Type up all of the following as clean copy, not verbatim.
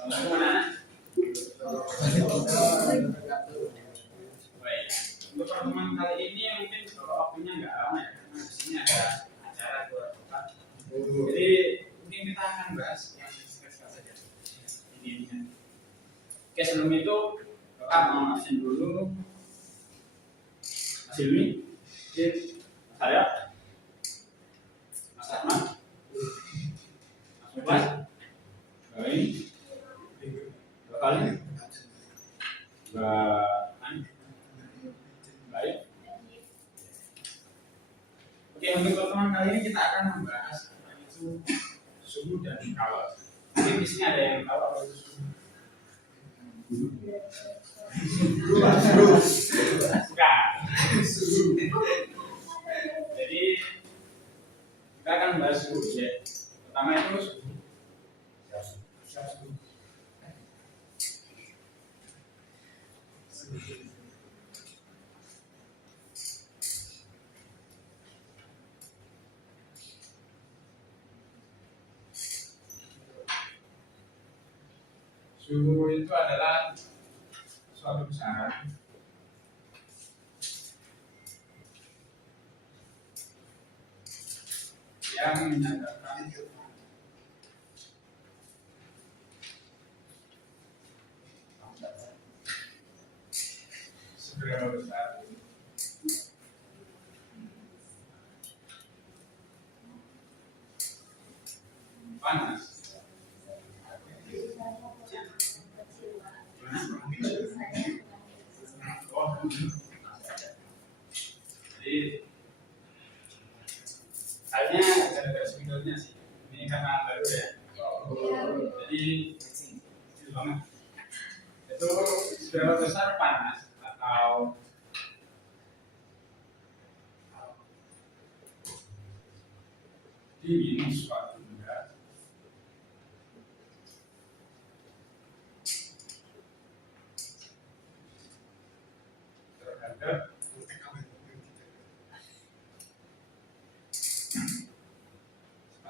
Baik, untuk pertemuan kali ini mungkin kalau waktunya nggak lama ya, karena di sini ada acara dua tempat. Jadi mungkin kita akan bahas yang spesial saja. Ini. Oke, sebelum itu Bapak mau absen dulu. Mas Ilmi, saya, Mas Ahmad, Mas Mubas, baik. Kali baik. Oke, untuk pertemuan kali ini kita akan membahas itu suhu dan kawat. Mungkin di sini ada yang tahu apa itu suhu? Bukan. Jadi kita akan bahas suhu ya. Pertama itu suhu. Suhu itu adalah suatu besaran yang menyatakan seberapa besar panas. Jadi kayaknya ada spidolnya sih. Ini karena baru ya. Jadi kecil banget. Itu seberapa besar panas atau dingin suatu benda terhadap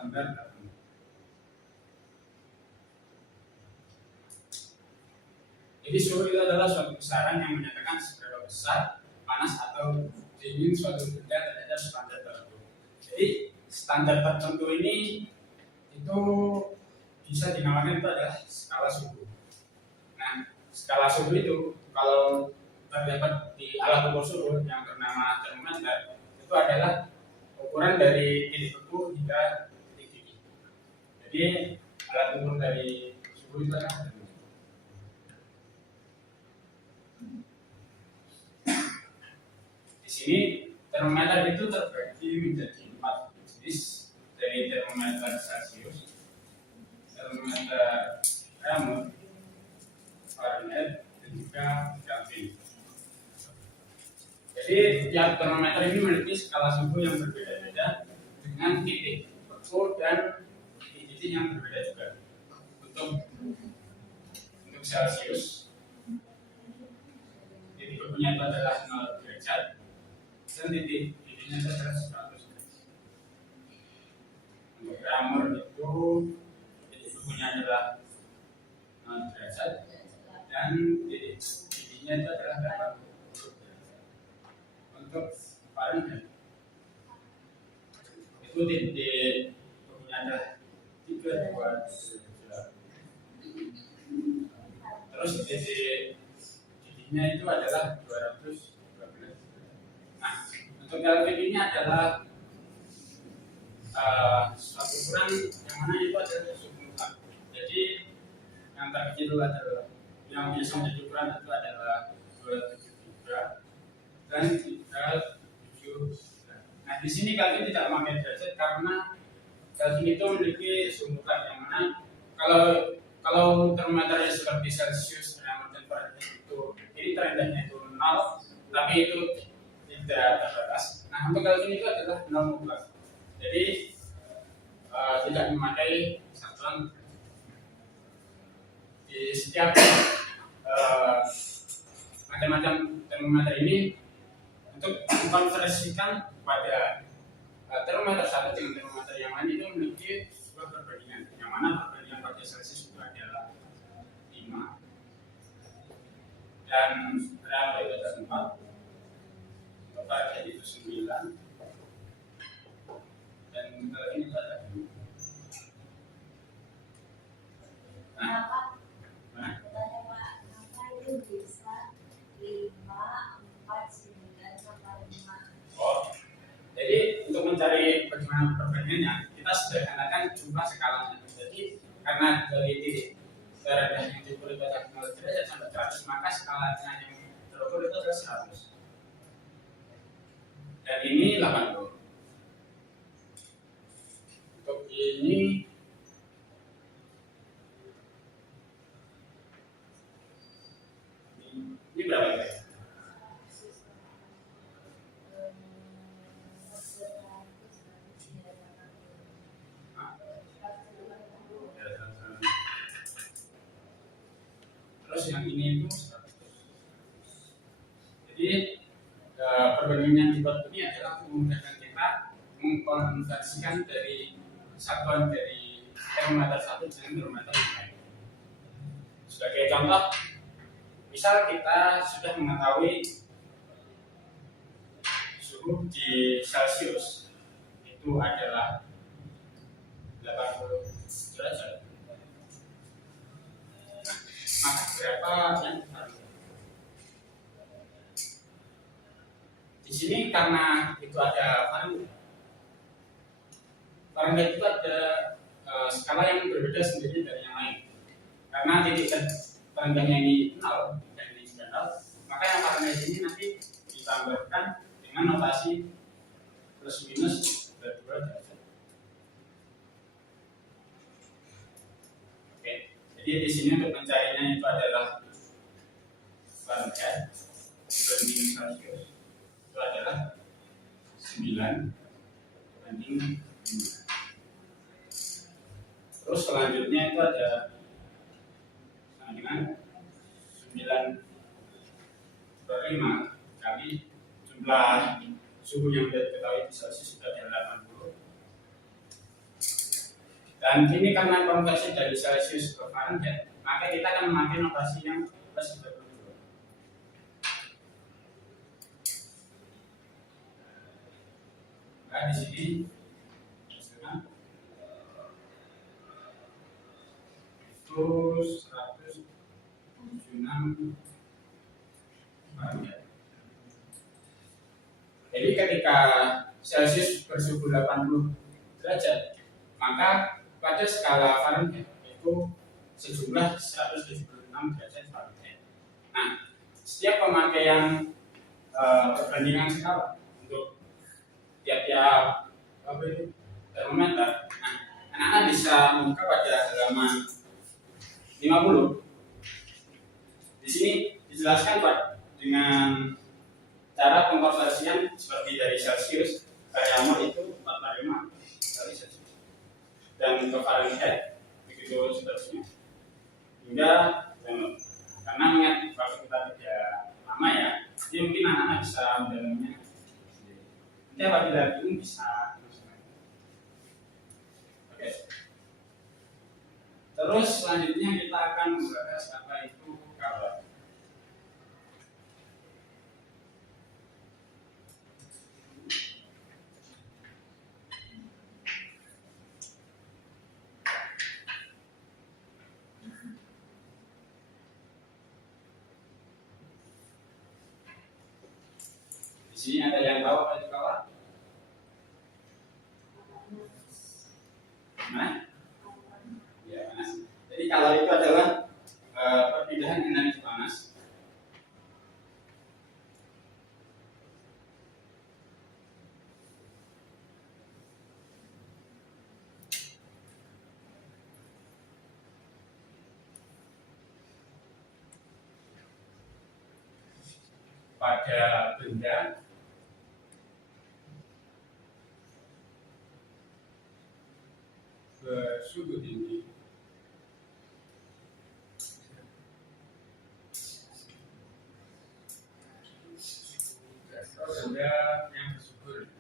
standar tertentu. Jadi suhu itu adalah suatu besaran yang menyatakan seberapa besar panas atau dingin suatu benda terhadap standar tertentu. Jadi standar tertentu ini itu bisa dinamakan itu adalah skala suhu. Nah, skala suhu itu kalau terdapat di alat ukur suhu yang bernama termometer itu adalah ukuran dari titik beku hingga titik didih. Jadi alat ukur dari suhu itu adalah di sini termometer itu terbagi menjadi 4 jenis, dari termometer Celcius, termometer Raymond, Fahrenheit, dan juga Kelvin. Jadi tiap termometer ini memiliki skala suhu yang berbeda-beda dengan titik beku dan titik yang berbeda juga. Untuk Celcius, titik bekunya itu adalah 0 derajat dan titik didihnya itu adalah 100 derajat. Untuk Raymond itu titik bekunya adalah 0 derajat dan titik didihnya itu adalah 80. Untuk Fahrenheit itu titik bekunya adalah 32 derajat. Terus titik didihnya itu adalah 212. Nah, untuk Kelvin ini adalah suatu ukuran yang mana itu adalah suhu mutlak. Jadi yang terkecil adalah yang biasa menjadi ukuran itu adalah 273 dan 370. Nah, di sini Kelvin tidak memakai derajat karena Kelvin itu memiliki suhu mutlak yang mana kalau termometernya seperti Celcius, Raymond, dan Fahrenheit itu ini terendahnya itu 0, tapi itu tidak terbatas. Nah, untuk Kelvin itu adalah 0 mutlak. Jadi tidak memakai satuan. Di setiap macam-macam termometer ini untuk mengkonversikan pada termometer satu dengan termometer yang lain itu memiliki sebuah perbandingan, yang mana perbandingan pada Celsius itu adalah dan berapa itu ada 4, total jadi itu 9, dan ini ada. Nah, kenapa itu bisa 5, 4, 9 sampai 5? Oh, jadi untuk mencari bagaimana perbandingannya, kita sederhanakan jumlah skalanya. Jadi karena dari titik terendah yang diukur itu adalah 0 derajat sampai 100, maka skalanya yang terukur itu adalah 100. Dan ini 80. Untuk ini berapa ya? Terus yang ini itu 100. Jadi perbandingan yang dibuat ini adalah memudahkan kita mengkonversikan dari satuan dari termometer satu dengan termometer yang lain. Sebagai contoh, misal kita sudah mengetahui suhu di Celcius itu adalah 80 derajat. Maka berapa yang harus? Di sini karena itu ada Fahrenheit itu ada skala yang berbeda sendiri dari yang lain. Karena titik terendahnya ini 0 dan ini juga 0, maka yang Fahrenheit ini nanti ditambahkan dengan notasi plus minus 2 derajat. Oke, jadi di sini untuk mencarinya itu adalah Fahrenheit dibanding Celsius itu adalah 9 banding 5. Terus selanjutnya itu ada dengan 9 per 5 kali jumlah suhu yang sudah diketahui di Celsius sudah ada 80. Dan ini karena konversi dari Celsius ke Fahrenheit, maka kita akan memakai notasi yang plus 32. Nah, di sini itu 176 Fahrenheit. Jadi ketika Celsius bersuhu 80 derajat, maka pada skala Fahrenheit itu sejumlah 176 derajat Fahrenheit. Nah, setiap pemakaian perbandingan skala untuk tiap-tiap termometer, nah, anak-anak bisa membuka pada halaman 50. Di sini dijelaskan Pak dengan cara pengkonversian seperti dari Celsius variabel itu 45 kali Celsius dan ke Fahrenheit begitu seterusnya hingga karena mengingat waktu kita tidak lama ya, jadi mungkin anak-anak bisa mendalaminya sendiri. Nanti apabila ini bisa oke. Terus selanjutnya kita akan membahas apa itu kabel. Di sini ada yang tahu apa itu kabel? Nah, ya panas. Jadi kalau itu adalah perpindahan energi panas pada benda bersuhu tinggi atau benda yang bersuhu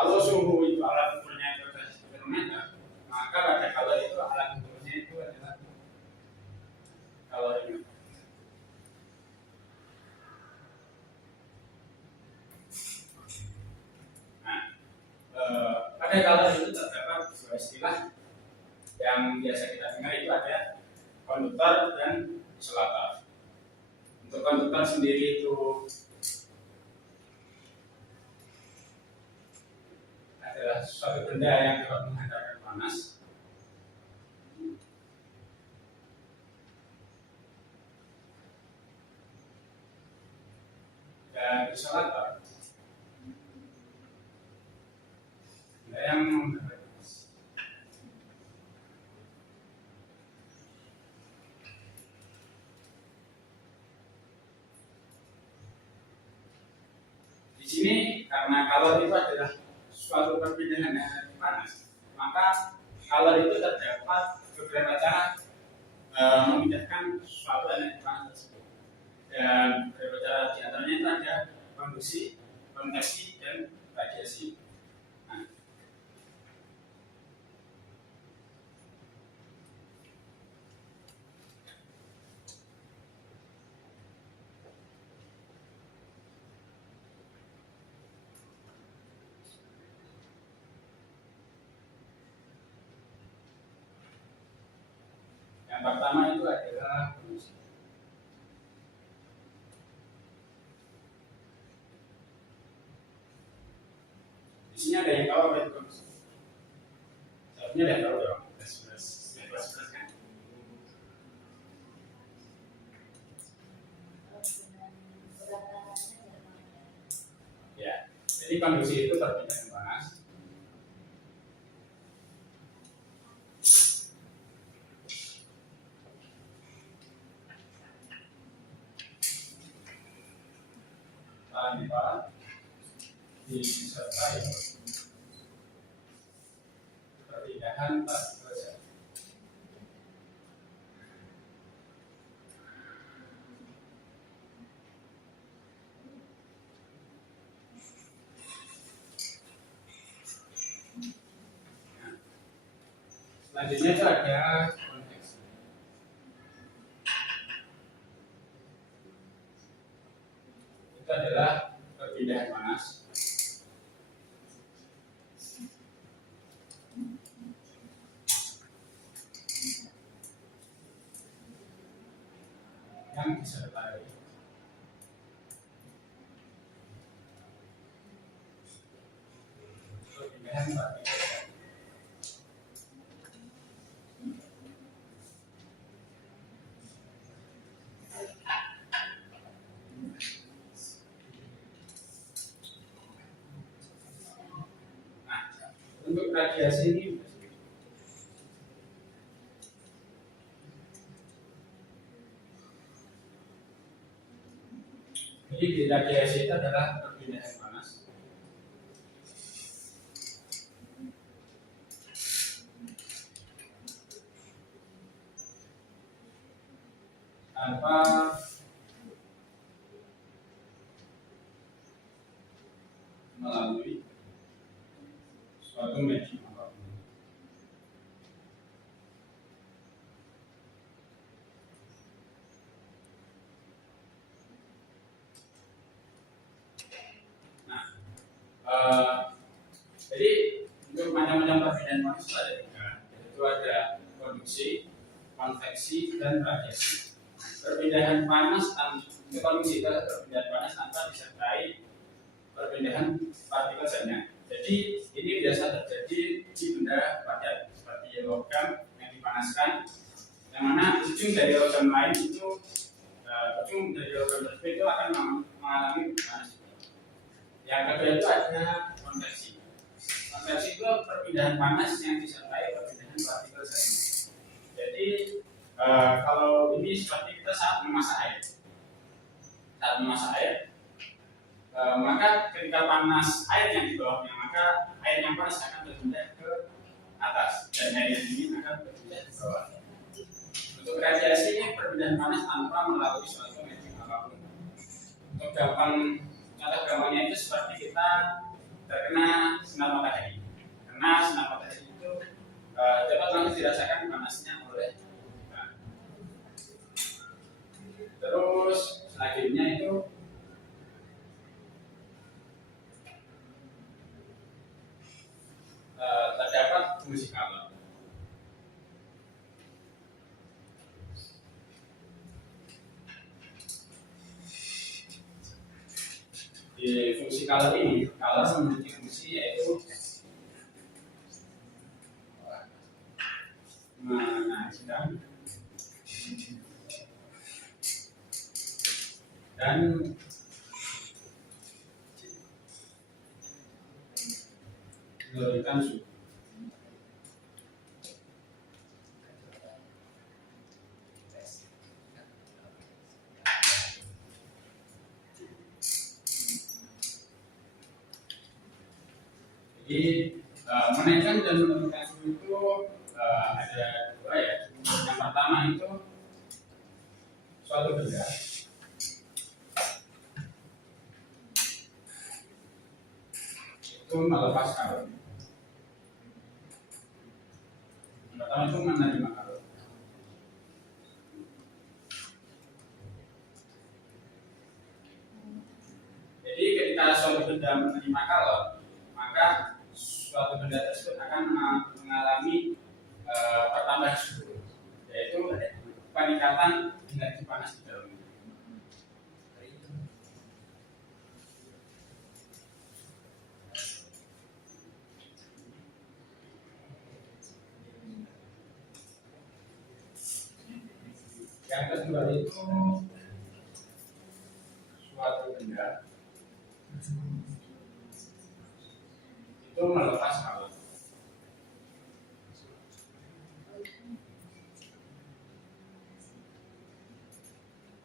Kalau suhu itu alat ukurnya itu adalah termometer, maka pada kalori itu alat ukurnya itu adalah kalorimeter. Nah, pada kalori itu terdapat dua istilah yang biasa kita dengar, itu ada konduktor dan isolator. Untuk konduktor sendiri itu adalah suatu benda yang dapat menghantarkan panas. Dan isolator benda yang menghantarkan panas. Di sini karena kalori itu adalah suatu perpindahan energi panas, maka kalori itu terdapat beberapa cara memindahkan suatu energi panas tersebut. Dan beberapa cara diantaranya itu ada konduksi, konveksi, dan radiasi. Nah, yang pertama itu adalah konduksi. Di sini ada yang tahu apa itu konduksi? Seharusnya ada yang tahu dong. Kelas kan? Ya, jadi konduksi itu perpindahan panas. Tanpa disertai perpindahan partikel zat. Selanjutnya itu ada konveksi. Itu adalah perpindahan panas yang disertai perpindahan partikel zat. Nah, untuk radiasi ini jadi di radiasi itu adalah perpindahan panas tanpa melalui suatu medium apapun. Jadi untuk macam-macam perpindahan panas itu ada tiga, yaitu ada konduksi, konveksi, dan radiasi. Perpindahan panas konduksi itu adalah perpindahan panas tanpa disertai perpindahan partikel zatnya. Jadi ini biasa terjadi di benda padat seperti logam yang dipanaskan, yang mana ujung dari logam lain itu ujung dari logam tersebut itu akan mengalami panas. Yang kedua itu ada konveksi. Konveksi itu perpindahan panas yang disertai perpindahan partikel zatnya. Jadi kalau ini seperti kita saat memasak air. Saat memasak air, maka ketika panas air yang di bawahnya, maka air yang panas akan berpindah ke atas dan air yang dingin akan berpindah ke bawah. Untuk radiasi ini perpindahan panas tanpa melalui suatu medium apapun. Untuk gampang contoh gampangnya itu seperti kita terkena sinar matahari. Karena sinar matahari itu dapat langsung dirasakan panasnya oleh kita. Terus selanjutnya itu terdapat fungsi kalor. Di fungsi kalor ini, kalor memiliki fungsi yaitu mengancam dan menurunkan suhu. Jadi menaikkan dan menurunkan suhu itu ada dua ya. Yang pertama itu suatu benda itu melepas kalor. Yang pertama itu menerima kalor. Jadi ketika suatu benda menerima kalor, maka suatu benda tersebut akan mengalami pertambahan suhu, yaitu peningkatan energi panas di dalamnya. Yang kedua itu suatu benda itu melepas kalor.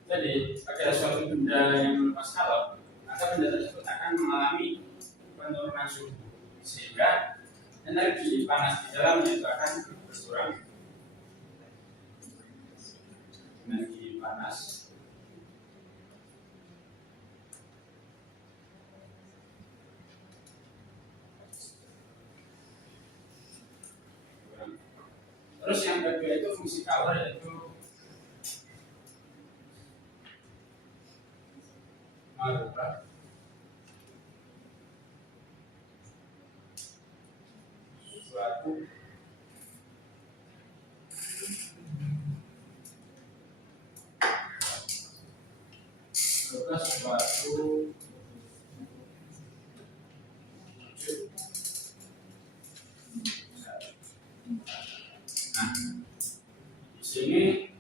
Jadi, pada suatu benda yang melepas kalor, maka benda tersebut akan mengalami penurunan suhu, sehingga energi panas di dalamnya itu akan berkurang. Energi panas berkurang. Terus yang kedua itu fungsi kalor, yaitu merubah suatu Nah, di sini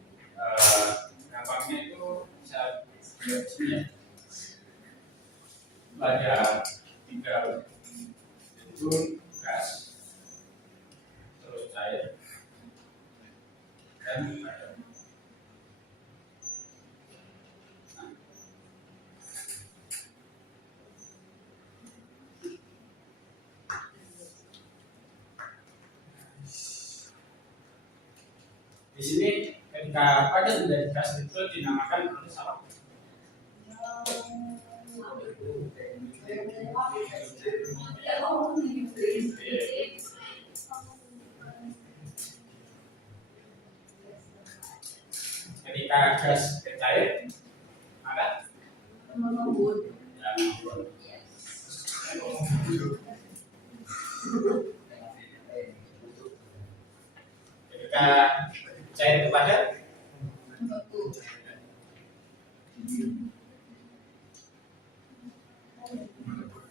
gampangnya itu saya buat sini ya. Ada tiga, yaitu gas, terus cair, dan padat. Nah, di sini ketika padat dari gas itu dinamakan proses apa? Ketika gas ke cair, maka Membun. ya, membun. Ketika cair ke padat,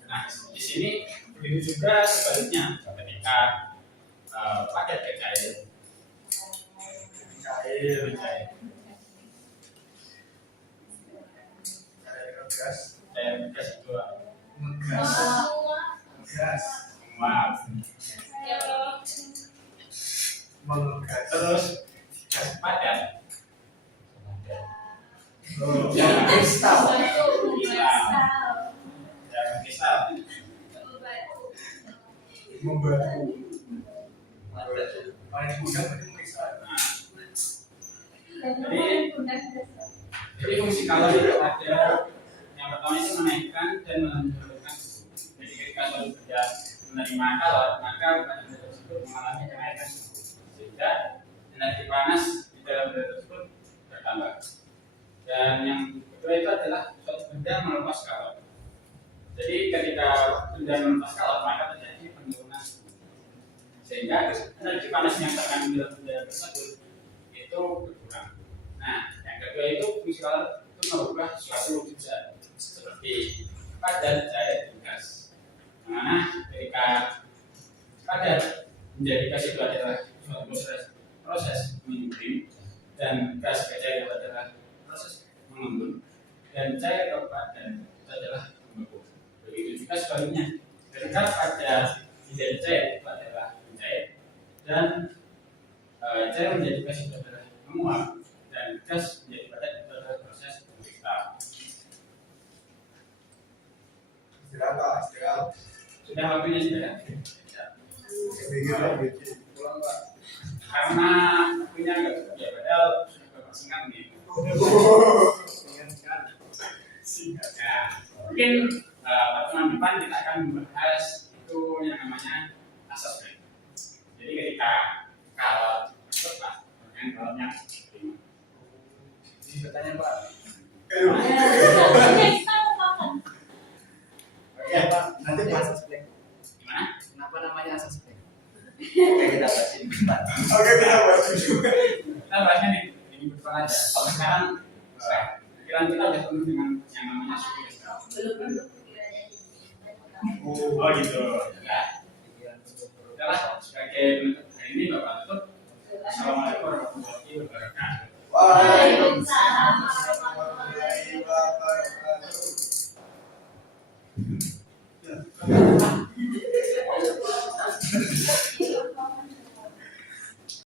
nah di sini begitu juga sebaliknya, ketika padat ke cair, cair gas itu terus gas padat yang kristal Membantu paling mudah berarti kristal. Jadi fungsi kalor itu ada yang pertama itu menaikkan dan menurunkan suhu. Jadi ketika suatu benda menerima kalor, maka benda tersebut mengalami kenaikan suhu sehingga energi panas di dalam benda tersebut bertambah. Dan yang kedua itu adalah suatu benda melepas kalor. Jadi ketika benda melepas kalor maka terjadi penurunan suhu sehingga energi panas yang terkandung dalam benda tersebut itu berkurang. Nah, yang kedua itu fungsi kalor itu merubah suatu wujud zat seperti padat, cair, dan gas. Mana ketika padat menjadi gas itu adalah suatu proses mengembun, dan gas ke cair itu adalah proses mengembun, dan cair ke padat itu adalah membeku. Begitu juga sebaliknya, ketika padat menjadi cair itu adalah mencair, dan cair menjadi gas itu adalah menguap, dan gas menjadi padat itu adalah proses mengkristal. Istirahat. Sudah waktunya sudah. Pulang Pak. Karena waktunya nggak cukup ya, padahal sudah bapak singkat nih. Singkat ya. Mungkin pertemuan depan kita akan membahas itu yang namanya asas rate. Jadi ketika kalau lepas, dengan kalornya 5. Jadi bertanya Pak. Oke Pak. Nanti asas plek. Gimana? Kenapa namanya asas plek? Oke, kita bahasin depan. Oke, kita bahas. Kita bahasnya di minggu depan aja. Kalau sekarang pikiran kita udah penuh dengan yang namanya suhu kristal. Belum Oh gitu. Nah, udahlah sebagai penutup hari ini Bapak tutup. Assalamualaikum warahmatullahi wabarakatuh. Waalaikumsalam warahmatullahi wabarakatuh.